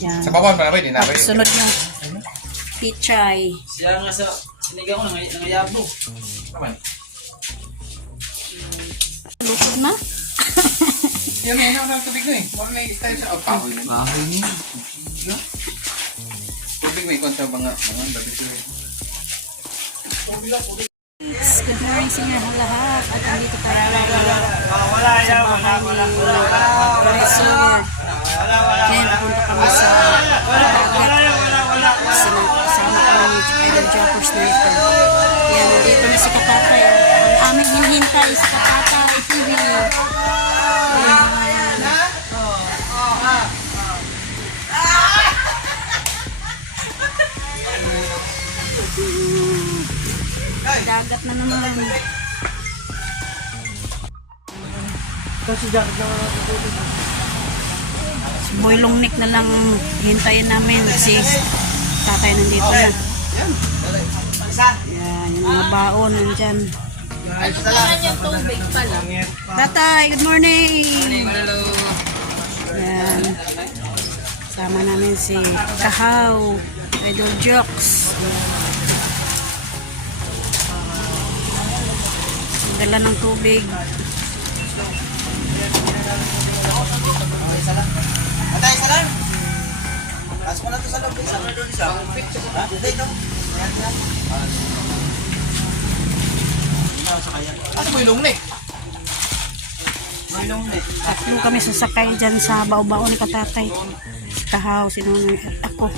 Yan. Sa bawang pa din na. Sunod yung pichay. Siya nga sa sinigang ko nangayabo. Naman. Lusog na. Yan may nang tubig no eh. Wala may style sa pahoy na. Bahay niya. Tubig may kontra mga barbecue. Good morning sa inyo lahat. At andito tayo sa bahay ni Resort. Ngayon punta kami sa dagat. Kasama kami ni Idol Jopper Sniper. Yan, nandito na si Katatay. Ang aming hinihintay si Katatay TV. Dagat na naman. Si Boy Longnick na lang hintayin namin kasi tatay nandito na. Yan, yung mga baon nandyan. Tatay, good morning! Yan. Sama namin si Kahaw, Idol Jokes. Dala ng tubig. Atay, salam. Pasok na to sa loob. Sa loob doon siya. Dito. Ano mo yung lungnik? Tatlo kami sasakay dyan sa bao-bao ni Katatay. Si Kahaw, sinunod at ako.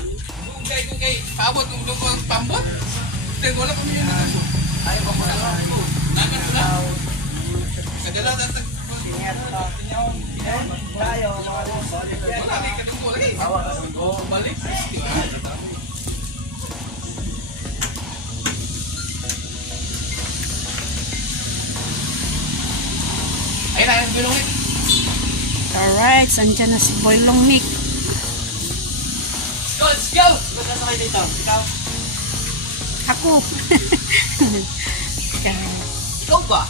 Kung paabot kung pambot. Then wala kami yun. Ayaw ba mo na? Naman mo na. Kadala datag. Balik. Ayun na, yung bilungit. Alright, sandyan na si Boy Longnick. Let's go! Let's go dito. Ikaw? Ako. Ikaw ba?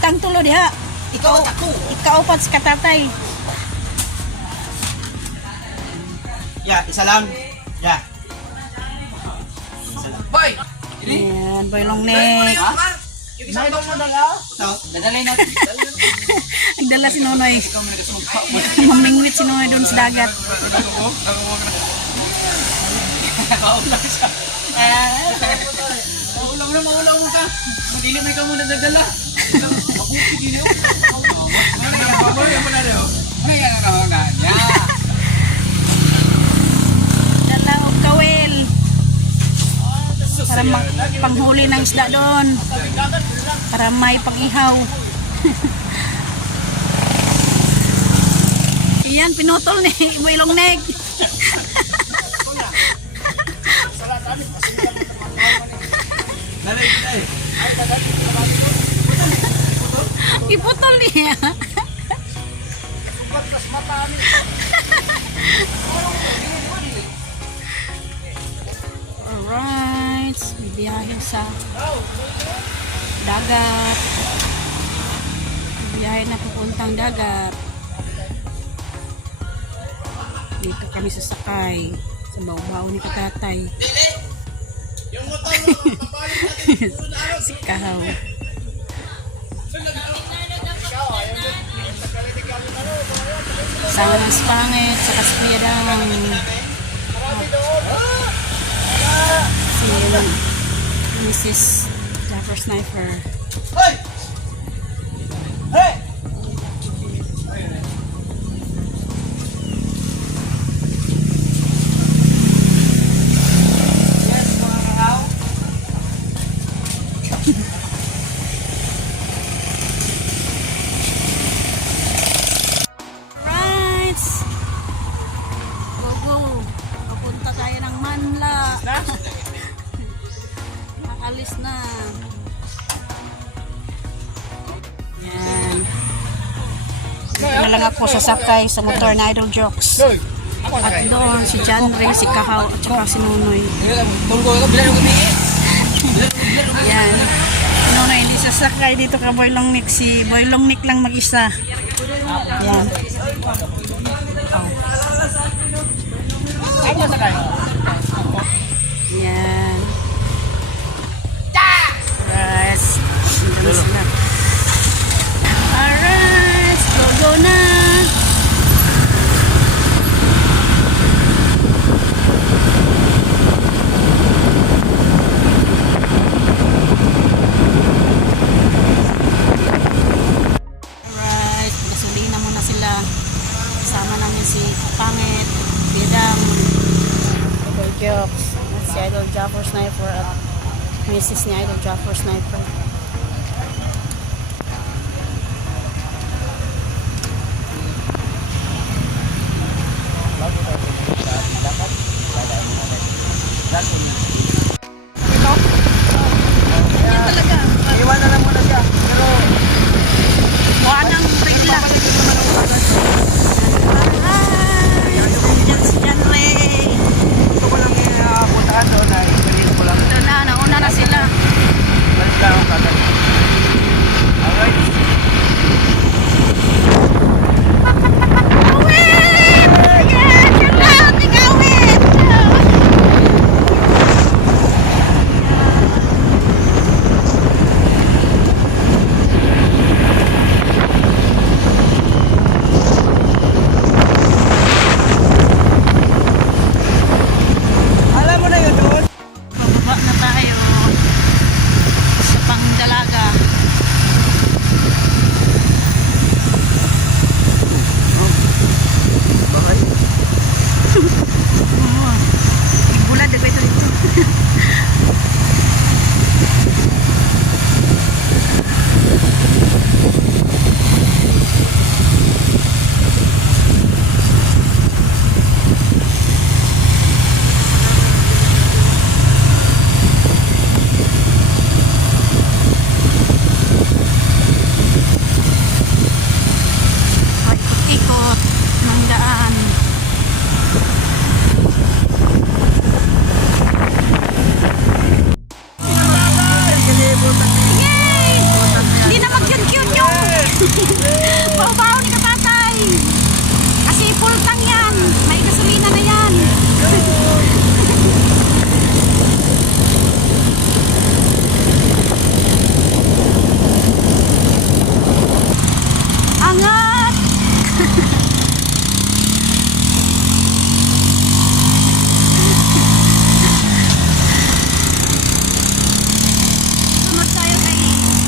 Itang tulo diha. Ikaw at ako. Ikaw pa si Katatay. Ya, isa lang. Ya. Bye! Ayan, Boy Longnick. Isang mo dala? Ito, dadalhin natin. Nagdala si Nonoy. Mamingwit si Nonoy dun sa dagat. Maulang siya. Maulang mo ka. Madili may ka muna nagdala. Mabuti din yun. Ano yung pabor? Yung pa na rin. Ano yan ang nahangan? Yeah! Dala og kawel. Para panghuli ng isda doon. Para may pang-ihaw. Iyan, pinutol ni Boy Longnick. Iputol niya. Alright, bibiyahe sa dagat. Bibiyahe na papuntang dagat. Dito kami sasakay sa bao-bao ni Katatay. Si Kahaw. Sama ng Spangit sa Kaspiyadang si Mrs. Jopper Sniper. Hey! Hey! Yes, mga kakaw. Right! Go, go! Papunta tayo ng Manla. Nakalis na. Yan. Dito na lang ako sasakay sa motor na Idol Jokes. At doon si John Ray, si Kahaw, at saka si Nunoy. Tunggu ko, bilang ko ni. Yan. Nunoy, hindi sasakay dito ka Boy Longnick. Si Boy Longnick lang mag-isa. Yan. Oh. si Pangit, Bidang, Idol Jokes, at si Idol Jaffer Sniper at Mrs. ni Idol Jaffer Sniper. Yan talaga. Iwan na lang muna siya. Pero, Mukha ng regla. Ay, nandiyan si John Ray. gusto ko lang puntahan doon na i-release ko lang. Ito na, nauna na sila. Balik lang ako kagad. Alright. Awit! Yan! Yan lang! Tingawit! Alam mo na yun doon? Bababa na tayo sa Pangdalaga. Bakit? Oo. Bulad, diba ito dito? Ikot-ikot ng daan. Yay! Hindi na mag-cute-cute yung baw-baw ni kapatay. Kasi full tank yan. May gasolina na yan. Angat! Sunod tayo kay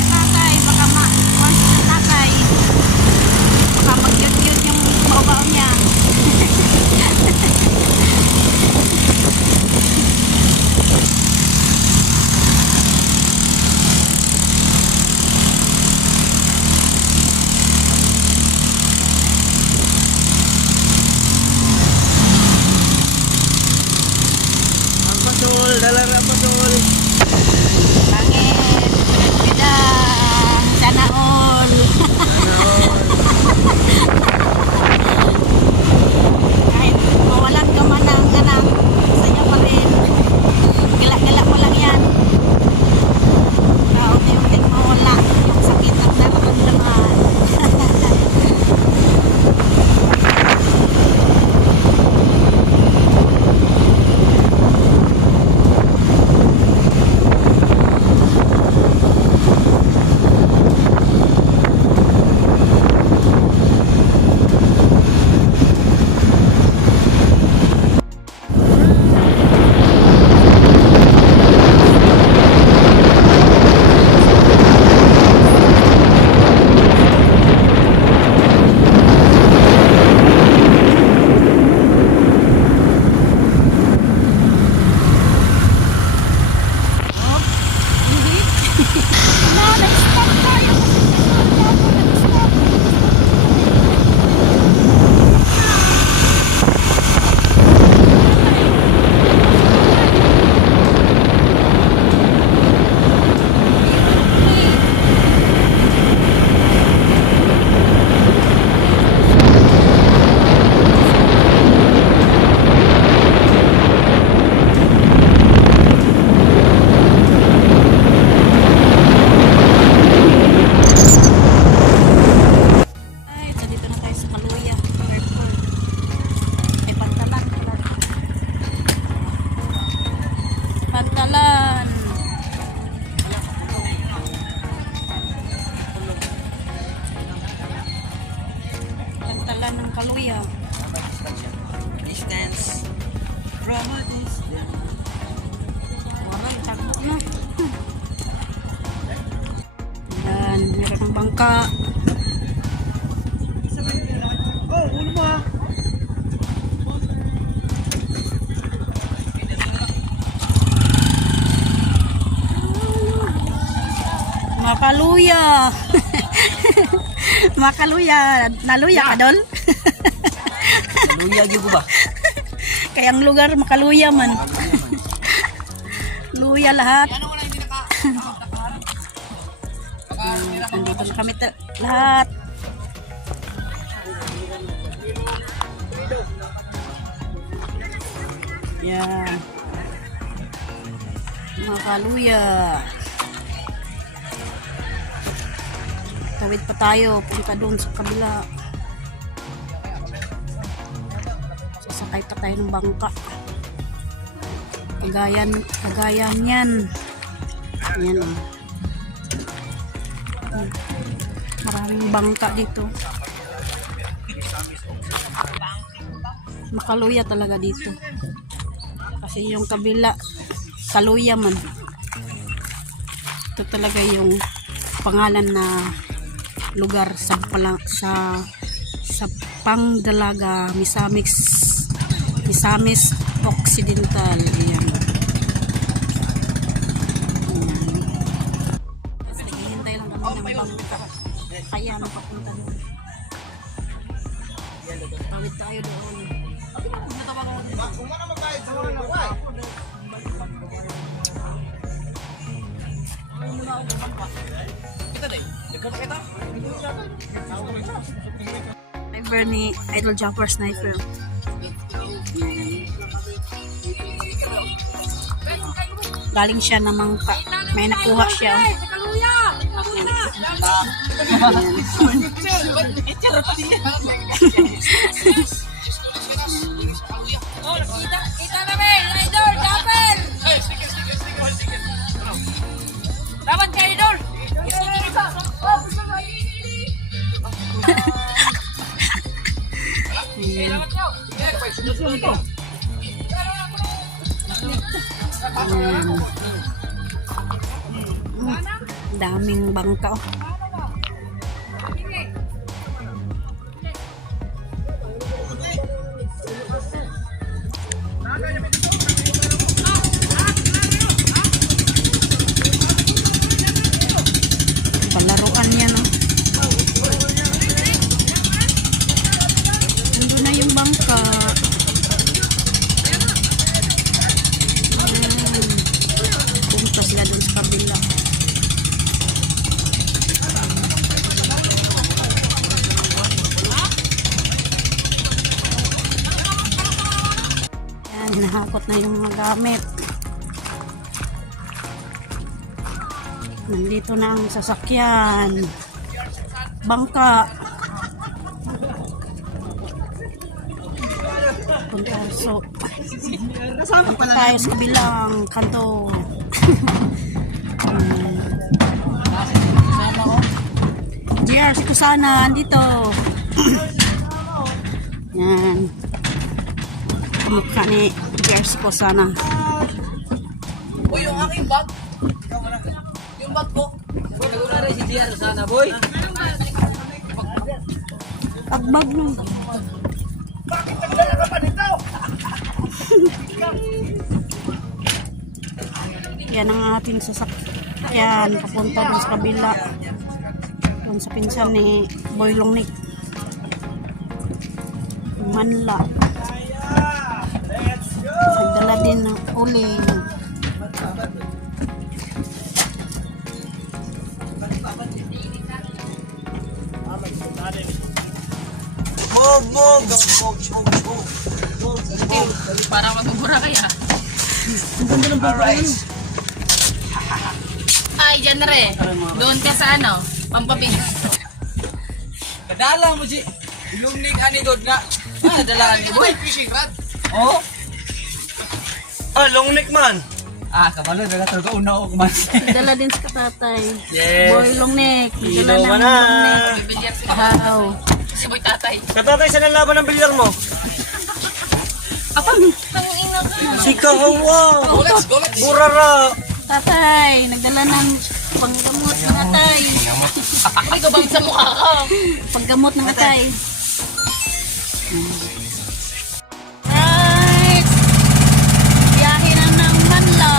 tatay. Baka once na tatay, baka mag-cute-cute yung baw-baw niya. Ang pasol, dalara pasol. Pangit, bidang, sana all. Kahit mawalan ka man ng anak, saya pa rin. Gala-gala mo lang yan. Unti-unti mawala yung sakit ng nararamdaman. Kaluya. Distance. Drama distance. Waray, takbo na. Yan, meron ng bangka. Oh, ulo mo ha. Makaluya. Makaluya. Naluya ka, Dol? Luya gyud ba? Kaya ang lugar, Makaluya man. Luya lahat. Nandito na kami lahat. Yan. Makaluya. Tawid pa tayo. Punta doon sa kabila. Sasakay pa tayo ng bangka. Kagayan yan. Yan o. Maraming bangka dito. Makaluya talaga dito. Kasi yung kabila, Kaluya man. Ito talaga yung pangalan na lugar sa Pangdalaga, Misamis Occidental. Ayan. Naghihintay lang kami ng bangka. Kaya papunta doon. Tawid tayo doon. Sniper ni Idol Jumper Sniper. Galing siya ng Mangka. May nakuha siya. Kita namin, Idol, Jumper! Dapat ka, Idol! Daming bangka. Oh. Palaruan niya, no? Nandun na yung bangka. Punta sila dun sa kabila. Yan, hinahakot na yung mga gamit. Nandito na ang sasakyan. Bangka. Punta tayo sa kabilang kanto. JR, si Kusana, andito. Yan. Mukha ni JR, si Kusana. Uy, yung aking bag. Yung bag ko. Naguna rin si Diar sana, boy. Pagbag nung. Bakit nagdala ka pa nito? Yan ang ating sasakyan. Papunta dun sa kabila. Dun sa pinsan ni Boy Longnik. Manla. Nagdala din ng uling. Mog. Para matubura kaya. Alright. Ay, dyan na rin. Doon ka sa ano, pampapin. Kadala mo, G. Ilumnig anidod nga. Dala ni boy. Fishing rod. Oh. Long neck man. Kabalo daga talaga una og man. Nagdala din sa katatay. Yes. Boy Longnik. Nagdala Ilaw ng ka na. Longnik. Bibilyar sila. Wow. Si Boy Tatay. Katatay sa laban ng bilyar mo. Apang Si Kahawa. Golets. Burara. tatay. Nagdala ng panggamot ng atay. Ay, gabang sa mukha ka. Panggamot ng atay. Right. Biyahe na ng Manla.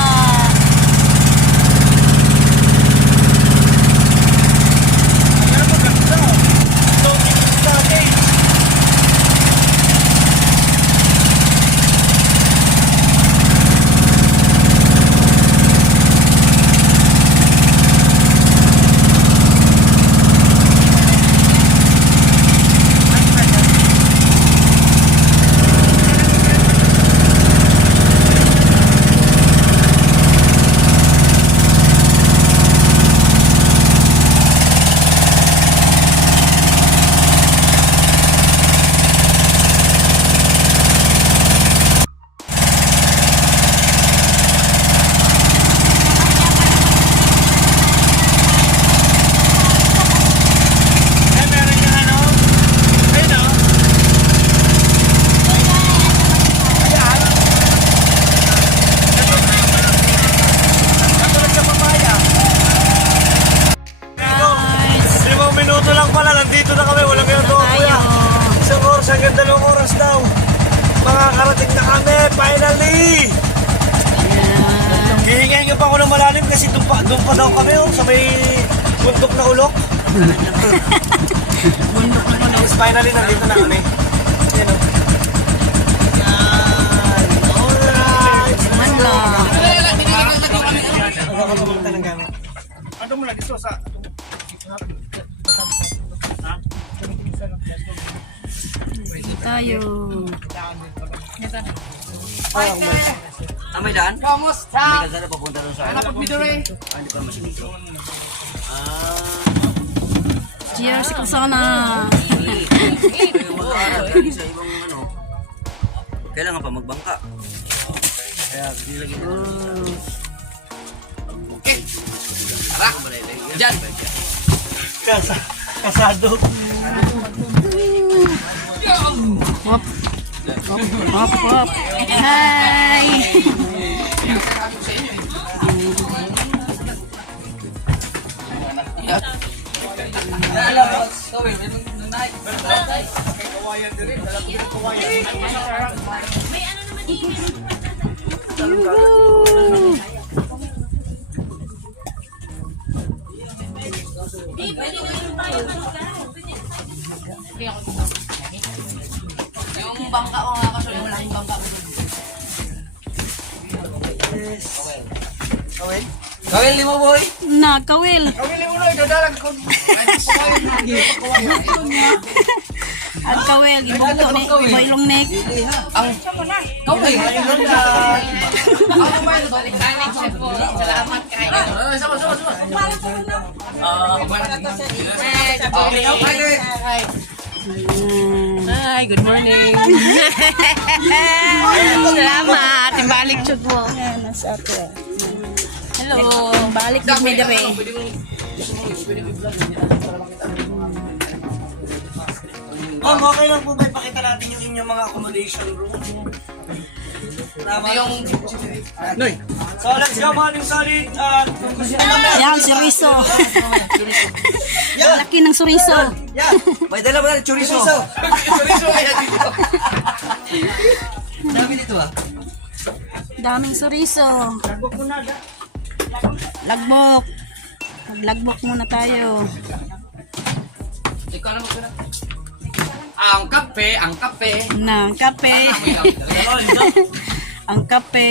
finally! Hihingayin pa ako ng malalim kasi doon pa daw kami sa may bundok na ulok. Bundok na ulo. Tapos finally, nandito na kami. Yan o. Alright! Manla. Nakakapunta ng gamit. Ano mo lang dito sa... Dito tayo. May daan? Vamos, May stop! kalsada papunta doon sa Dapat midore. Hindi pa masinito. Cheers ko sana. Mag-aaral lagi sa ibang ano. Kailangan pa magbangka. Kaya nilagyan na Diyan! Kasado. Hop. Hop, hop. Hi. Yuhu. yung bangka ko nga kasi yung malaking bangka ko. Kawel ni mo boy. Na, kawil. Kawili mo na, dadalag ko. Ang kawil, gibuto ni Boylong Nek. Ang kawel. Salamat kayo. Hi, good morning. Salamat. Ibalik chug mo. Yan, nasa ako. Hello. Balik din may dabe. Ma'am, okay lang po ba ipakita natin yung inyong mga accommodation room? Tama yung... Noy! So, let's go, maling solid. Yan, suriso. Laki ng suriso. Yan. May dala ba na chorizo? Chorizo kaya dito. Dami dito ah. Daming suriso. Lagbok. Maglagbok muna tayo. Ikaw na magkira. Ang kape, ang kape. Na, ang kape. Ang kape.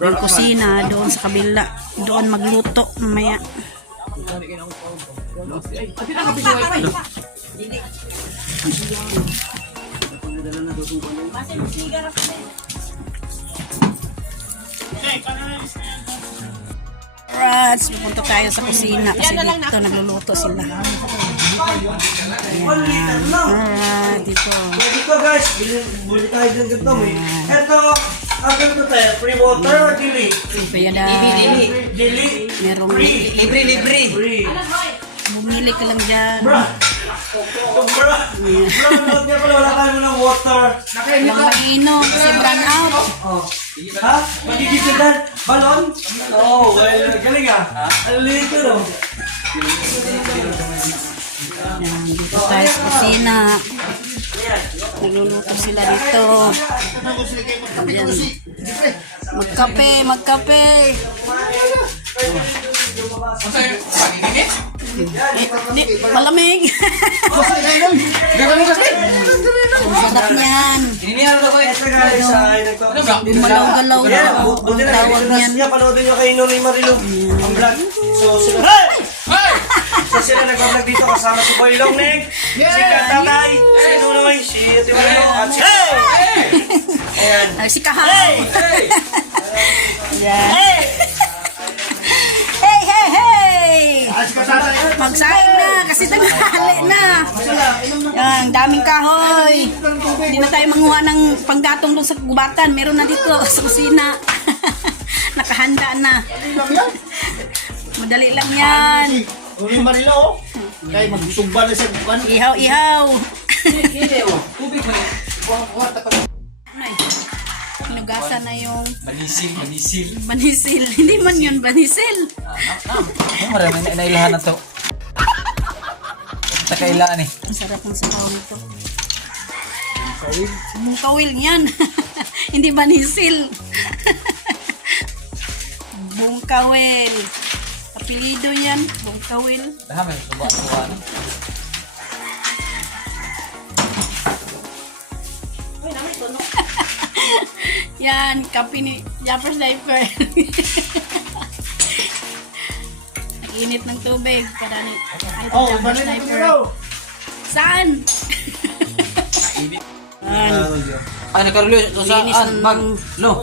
Yung kusina doon sa kabila. Doon magluto mamaya. Alright, pupunta tayo sa kusina kasi dito nagluluto sila. Alright, dito. Dito guys, bili tayo din ganito eh. Ito, ang ganito tayo, free water or dili? Kaya na, Dili. merong Libre. Free. bumili ka lang dyan. Bro, note niya pala, wala tayo ng water. Walang mainom kasi run out. Oh. Ha? Magigisitan? Balon? Oh, well, galing ah. Ang liit ko no? Yan, dito tayo sa kusina. Nagluluto sila dito. Ayan. Magkape. Di, malamig. Ang sarap niyan. Hinihalo na boy. Ito guys, Gumalaw-galaw. buti na Tawag video niyan. niya, panoodin nyo kay Nuri Marilu. Ang vlog. So sila nag-vlog dito kasama si Boylong Nek, si Katatay, si Nunoy, si Timano, at si... Ayan. Ay, si Kahaw. Yan. Hey! Magsaing na kasi tanghali na. Yan, daming kahoy. Hindi na tayo manguha ng panggatong doon sa gubatan. Meron na dito sa kusina. Nakahanda na. Madali lang yan. Uli Marilo. Kaya magsugba na siya bukan. Ihaw. Tubig mo. Ay, Hinugasan na yung Manisil. banisil. Hindi man yun banisil. Marami na inailahan na to. Takailaan eh. Ang sarap ng sabaw nito. Bungkawil yan. Hindi banisil. Bungkawil. Apelido yan, Bungkawil. Dami, suba-suba na. Yan, kape ni Japper Sniper. Nag-init ng tubig para ni Japper Sniper. Saan? Yan. Ay, nakarulo. So, Linis saan? ng- Bag. Lo.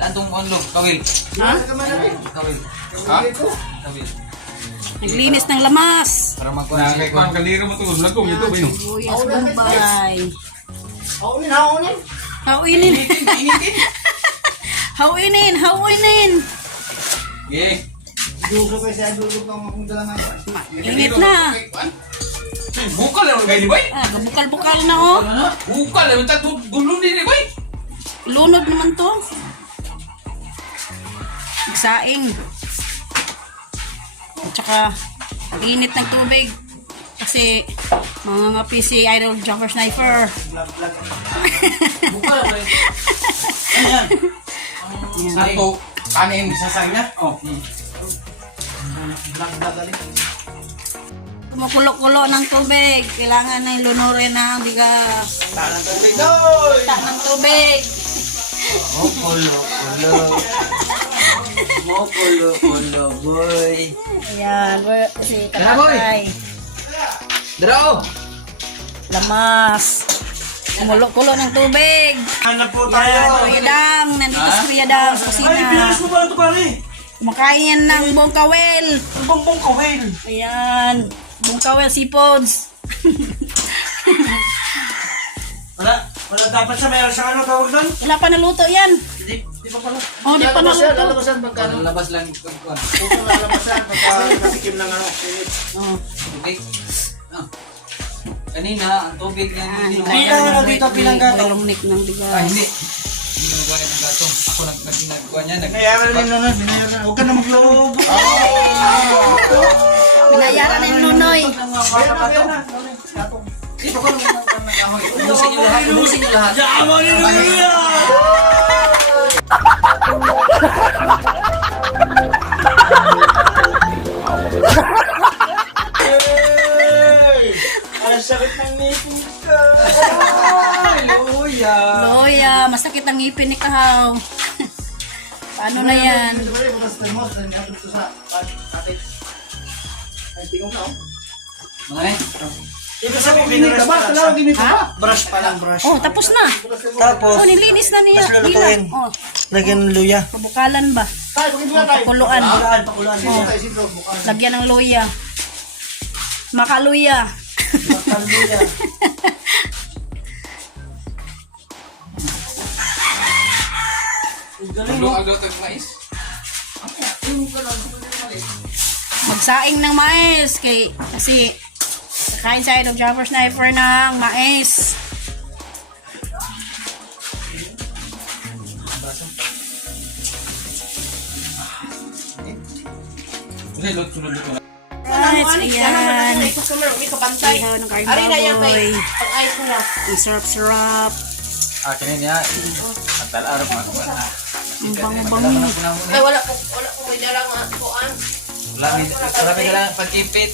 Antong ano, kawil. Ha? Kawil. Ha? Kawil. Naglinis ng lamas. Para magkuhan Kay Kwan kaliro mo to, lagom ito ba yun? Sibuyas, bombay. Haunin, haunin. Hawinin. Hawinin, hawinin. Yeah. Gusto ko siya, gusto ko akong dala nga. Init na. Bukal lang kayo ni Bay. Ah, bukal-bukal na oh. Bukal lang, tato gulong din ni Bay. Lunod naman to. Saing. At saka, init ng tubig. Kasi, mga ngapi si Idol Japper Sniper. Ayan. Sato, kanin sa sanya. Oh. Kumukulo-kulo ng tubig. Kailangan na lunurin na ang bigas. Tanang tubig doy. Tak ng tubig. Kulo, boy. Ayan, si Tara, boy. Katatay. Draw. Lamas. Kumulo-kulo ng tubig. Hanap po Yan, tayo. Kuya Dang. Nandito si Kuya Dang sa Ay, kusina. bilas mo ba ito pare? Kumakain yan ng bongkawel. Ang bongbong kawil. Ayan. Bongkawel seafoods. Wala dapat siya meron siyang ano tawag doon? Wala pa naluto yan. Di pa pala. Oh, di pa naluto. Lalabasan pagka ano. Labas lang kuhan. Kung lalabasan pagka nasikim ng ano. Oh. Tubig. Ah. Kanina, ang tubig nga hindi Bilang ano dito, bilang gato. Dalong nick ng bigas. Ah, hindi. Hindi nagawa ng gatong. Ako nagkuha niya. Binayaran din nun, binayaran. Huwag ka na magloob. Binayaran ng nunoy. Ubusin niyo lahat. Ubusin niyo lahat. Yaman ni Luya! Hey! Ang sakit ng ngipin ko. Hallelujah. Loya, masakit ang ngipin ni Kahaw. Paano na yan? Mga ne? Ibig sabihin, binrush pa lang. Ha? Brush pa lang, brush. Oh, tapos na. Tapos, Oh, nilinis na niya. Mas lulutuin. Oh, lagyan ng luya. pabukalan ba? Pakuluan. Pakuluan. Lagyan ng luya. Makaluya. Bakal luya. Gulong agaw tag mais. Magsaing ng mais kasi kakain sa Idol Japper Sniper ng mais. Hindi, sunod ko na. Right, ayan. Ihaw ng karbaboy. Pag-ayos mo na. Ang sarap-sarap. Ah, kanina niya. Ang talarap mga kuha na. Ang bango-bango. Ay, wala ko may dalang kuan. Wala may kailangan pagkipit.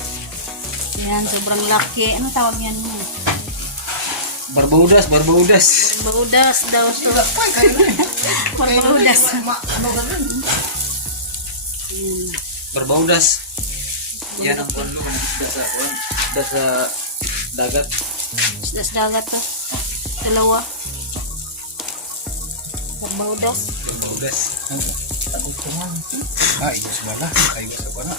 Ayan, sobrang laki. Anong tawag yan mo? Barbudas. Baudas daw to. Baudas. Barbaudas. Yan ang kuwan luman. Isda sa kuwan. Isda sa dagat. Isdas dagat to. Dalawa. Baudas. Barbaudas. Ah, igos ba na? Ay, igos ba na?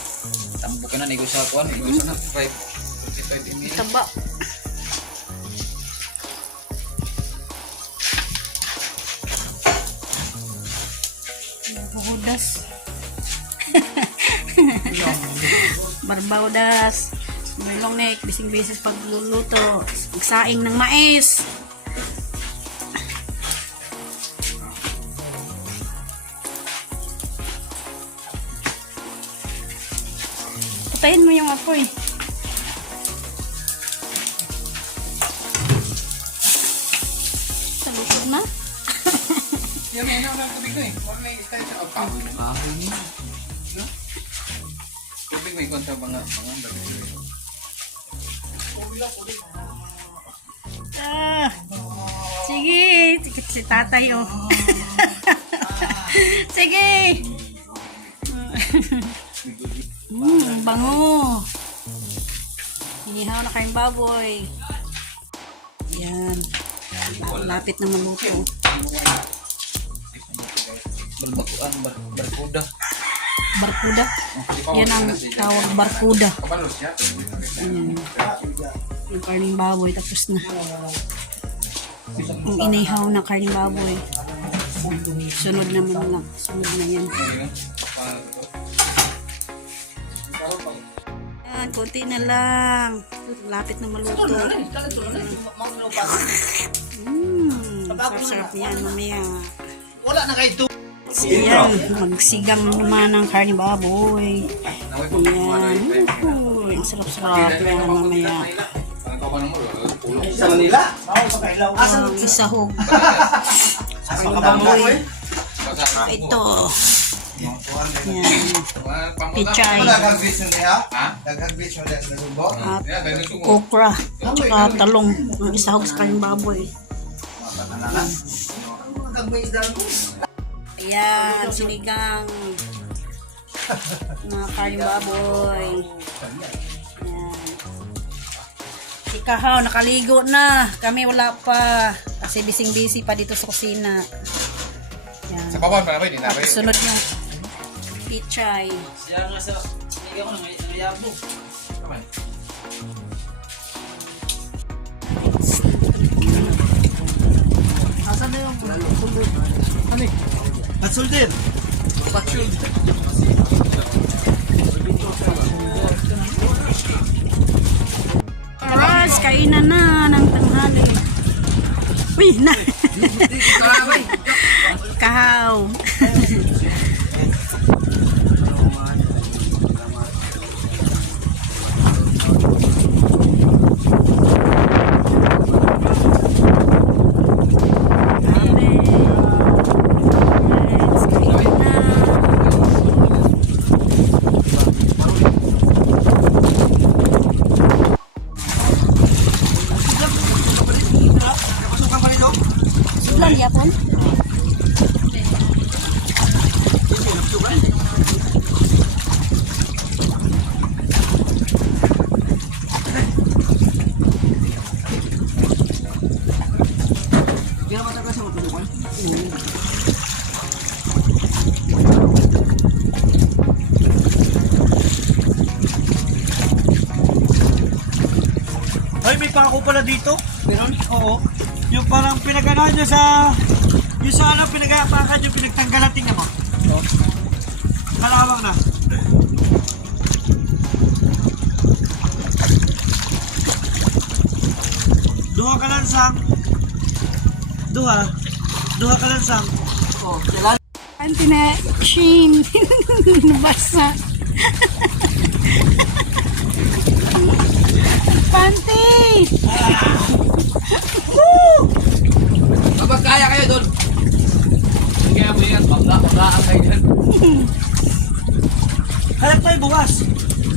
Tambo ka na, igos sa kuwan. Igos na. 45 ml. Taba. Baudas. Barbaudas. Mulong neck, bising beses pagluluto. Magsaing ng mais. Patayin mo yung apoy. na. Yan, may ano lang tubig ko eh. Wala na yung style na. Oh, pawin na. No? Tubig may kontra mga Ah, sige, si tatay oh. Sige. Bango. Inihaw na kayong baboy. Yan. Lapit na maluto. barkuda. Barkuda. Yan ang tawag barkuda. Kapalos niya. Ayan. Yung karning baboy tapos na. Ang inihaw na karning baboy. Sunod naman lang. Sunod na yan. Yan, konti na lang. Lapit na maluto. Sarap-sarap yan mamaya. Wala na kayo. Yan, magsigang naman ang karning baboy. Yan. Uy, ang sarap-sarap yan mamaya. Sa Manila. Ang isahog. Karning baboy. Ito. Yan. Pichay. At okra. Tsaka talong. Ang isahog sa karning baboy. Ayan, sinigang na karning baboy. Ayan. Si Kahaw, nakaligo na. Kami wala pa. Kasi bising-busy pa dito sa kusina. Ayan. Sa bawang pa din na. Tapos sunod yung pichay. Siya nga sa sinigang ko nangayabo. Asan na yung Patsuldir. Tapos, kainan na ng tanghali. Uy, na! Kahaw. Let's kain na. Sulan yapon. Ay, may pako pala dito. Meron? Oo. Yung parang pinaganahan nyo sa... Yung sa ano, pinagapakan nyo, pinagtanggalan. Tingnan mo. Oo. Kalawang na. Duha ka lang sang. Duha. Duha ka lang sang. Oh, kailan Anti na shin. Nabasa. Panty! kapag kaya kayo doon. Kaya mo yan, bangga-banggaan kayo dyan. Halap tayo bukas.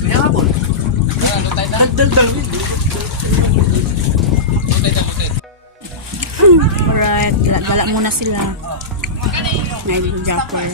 Kaya nga po. Dagdal-dalawin. Alright, gala muna sila. Ngayon, Japper.